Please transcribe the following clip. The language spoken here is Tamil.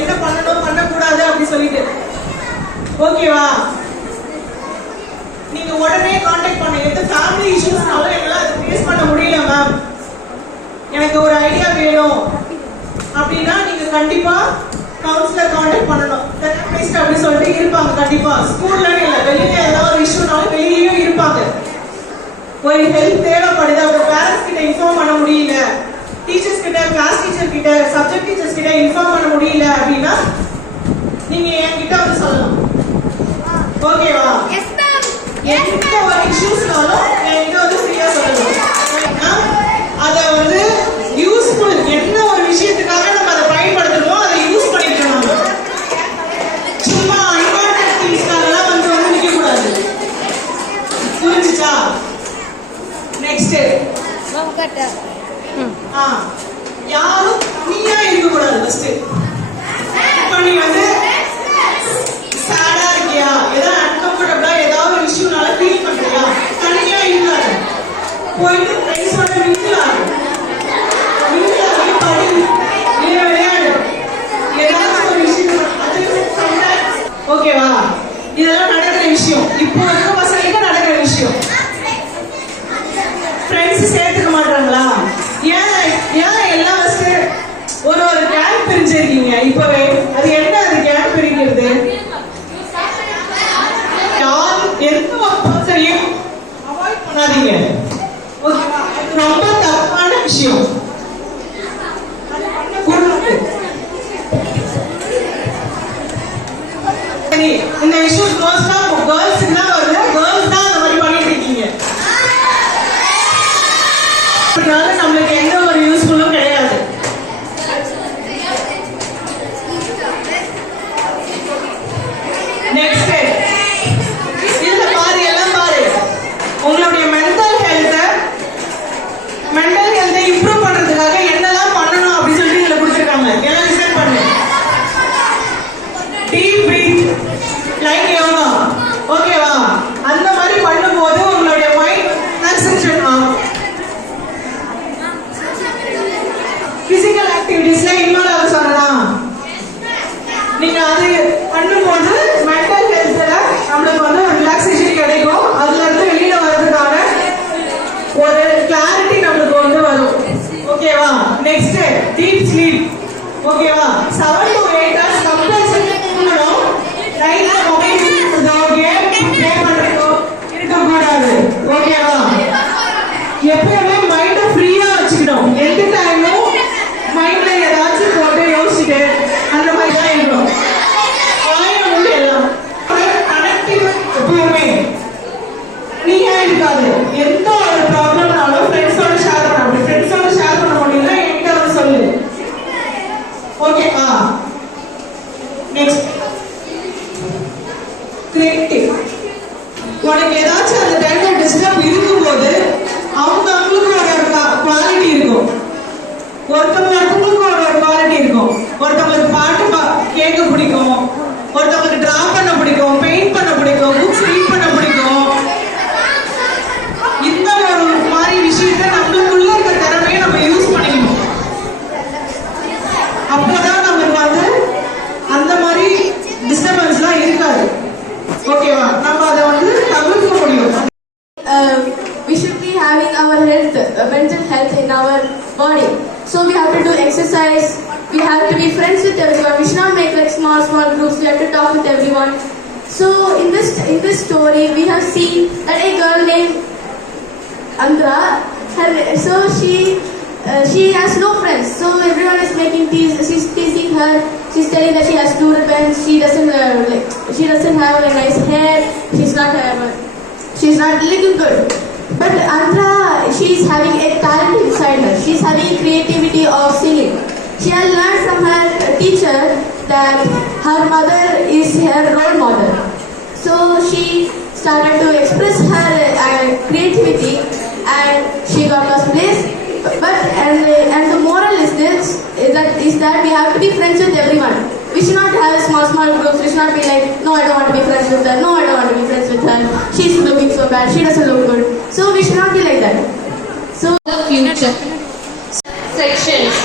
என்ன பண்ணணும் பண்ணக்கூடாது அப்படி சொல்லிட்டு. ஓகேவா? நீங்க உடனே கான்டாக்ட் பண்ணுங்க. எந்த ஃபேமிலி இஷ்யூஸ்னாலும் எங்களால் அதை ஃபேஸ் பண்ண முடியல மேம், எனக்கு ஒரு ஐடியா வேணும் அப்படின்னா நீங்க கண்டிப்பா கவுன்சிலர் கான்டாக்ட் பண்ணணும். தெரபிஸ்ட் அப்படி சொல்லிட்டு இருப்பாங்க கண்டிப்பா. ஸ்கூல்ல இல்ல, வெளியில ஏதாவது ஒரு இஷ்யூனாலும் வெளியிலயும் இருப்பாங்க. ஒரு ஹெல்ப் தேவைப்படுது, அவங்க பேரண்ட்ஸ் கிட்ட இன்ஃபார்ம் பண்ண முடியல, டீச்சர்ஸ் கிட்ட, கிளாஸ் டீச்சர் கிட்ட, சப்ஜெக்ட் டீச்சர்ஸ் கிட்ட இன்ஃபார்ம் பண்ண முடியல அப்படின்னா நீங்க என்கிட்ட வந்து சொல்லலாம். ஓகேவா? எந்த ஒரு இஷ்யூஸ்னாலும் என்கிட்ட வந்து ஃப்ரீயா சொல்லலாம். அதை வந்து யூஸ்ஃபுல், என்ன ஒரு விஷயத்துக்காக நம்ம அதை பயன்படுத்தணுமோ அதை யூஸ் பண்ணிக்கணும். சும்மா அன்வான்டட் திங்ஸ்னாலாம் வந்து நிற்க கூடாது. புரிஞ்சுச்சா? நெக்ஸ்ட் யாரும் தனியா இருக்க கூடாது. ஃபர்ஸ்ட் இப்போ நீ வந்து சேடா இருக்கியா, ஏதாவது அன்கம்ஃபர்டபிளா ஏதாவது ஒரு இஷ்யூனால ஃபீல் பண்றியா, தனியா இருக்காது. போயிட்டு ஃப்ரெண்ட்ஸோட மிங்கிள் ஆகு, விளையாடு, ஏதாச்சும் ஒரு விஷயம். ஓகேவா? இதெல்லாம் நடக்கிற விஷயம், இப்போ இருக்க பசங்களுக்கு நடக்கிற விஷயம். ஃப்ரெண்ட்ஸ் சேர்த்துக்க மாட்டாங்களா? ஏன் எல்லாம் ஒரு ஒரு கேங் பிரிஞ்சிருக்கீங்க இப்பவே? அது என்ன, அது கேங் பிரிக்கிறது? யார் எந்த ஒரு பர்சனையும் அவாய்ட் பண்ணாதீங்க. ஓகேவா? அது ரொம்ப தப்பான விஷயம். இந்த விஷயம் மோஸ்டா கேர்ள்ஸ் தான் வருது, கேர்ள்ஸ் தான் அந்த மாதிரி பண்ணிட்டு இருக்கீங்க. அதனால நம்மளுக்கு எந்த ஒரு யூஸ்ஃபுல்லும் கிடையாது. நெக்ஸ்ட் இதுல பாரு, எல்லாம் பாரு, உங்களுடைய மென்டல் ஹெல்த்தை இம்ப்ரூவ் பண்றதுக்காக என்னெல்லாம் பண்ணணும் அப்படின்னு சொல்லி இதுல கொடுத்துருக்காங்க. எல்லாம் லிசன் பண்ணு. Deep breath like yoga. ஓகேவா? அந்த மாதிரி பண்ணும்போது உங்களுடைய மைண்ட் ரிலாக்சேஷன் ஆகும். பிசிக்கல் ஆக்டிவிட்டிஸ்ல இன்வால்வ் ஆக சொல்லலாம். நீங்க அது பண்ணும்போது மென்டல் ஹெல்த்ல நம்மளுக்கு வந்து ஒரு ரிலாக்சேஷன் கிடைக்கும். அதுல இருந்து வெளியில வர்றதுக்கான ஒரு கிளாரிட்டி நம்மளுக்கு வந்து வரும். ஓகேவா? Next deep sleep. ஓகேவா? 7 to 8 hours கம்பல்சரி தூங்கணும். நைட்ல மொபைல் யூஸ் கேம் ப்ளே பண்றதோ இருக்கக்கூடாது. ஓகேவா? எப்பவுமே மைண்டை ஃப்ரீயா வச்சுக்கணும். எந்த டைமும் மைண்ட்ல ஏதாச்சும் போட்டு யோசிச்சுட்டு அந்த மாதிரி தான் இருக்கணும். எல்லாம் கனெக்டிவ் எப்பவுமே தனியா இருக்காது. எந்த ஒரு ப்ராப்ளம்னாலும் ஃப்ரெண்ட்ஸோட ஷேர் பண்ண, அப்படி ஃப்ரெண்ட்ஸோட ஷேர் பண்ண முடியும்னா என்கிட்ட வந்து சொல்லு. ஓகேவா? Next creative. உனக்கு ஏதாச்சும் அந்த டைம்ல டிஸ்டர்ப் இருக்கும்போது அவங்களுக்கு ஒரு குவாலிட்டி இருக்கும், ஒருத்தவங்களுக்கு ஒரு குவாலிட்டி இருக்கும். ஒருத்தவங்களுக்கு பாட்டு கேட்க பிடிக்கும், ஒருத்தவங்களுக்கு டிரா பண்ண பிடிக்கும், பெயிண்ட் பண்ண பிடிக்கும், புக்ஸ் ரீட் பண்ண பிடிக்கும். இந்த ஒரு மாதிரி விஷயத்த நம்மளுக்குள்ள இருக்க திறமையை நம்ம யூஸ் பண்ணிக்கணும். அப்போதான் நமக்கு வந்து அந்த மாதிரி டிஸ்டர்பன்ஸ்லாம் இருக்காது. ஓகேவா? நம்ம அதை வந்து தவிர்க்க முடியும். We should be having our health, mental health in our body. So we have to do exercise. We have to be friends with everyone. We should not make like small groups. We have to talk with everyone. So in this story, we have seen that a girl named Andra. So she has no friends. So everyone is making she's teasing her. She's telling that she has 2 ribbons. She doesn't have a nice hair. She's not looking good. But Andra, she's having a talent inside her. She's having creativity of singing. She has learned from her teacher that her mother is her role model. So she started to express her creativity, and she got first place. But and the moral is that we have to be friends with everyone. We should not have small groups. We should not be like, no, I don't want to be friends with her. No, I don't want to be friends with her. She's looking so bad. She doesn't look good. So we should not be like that. So the future sections.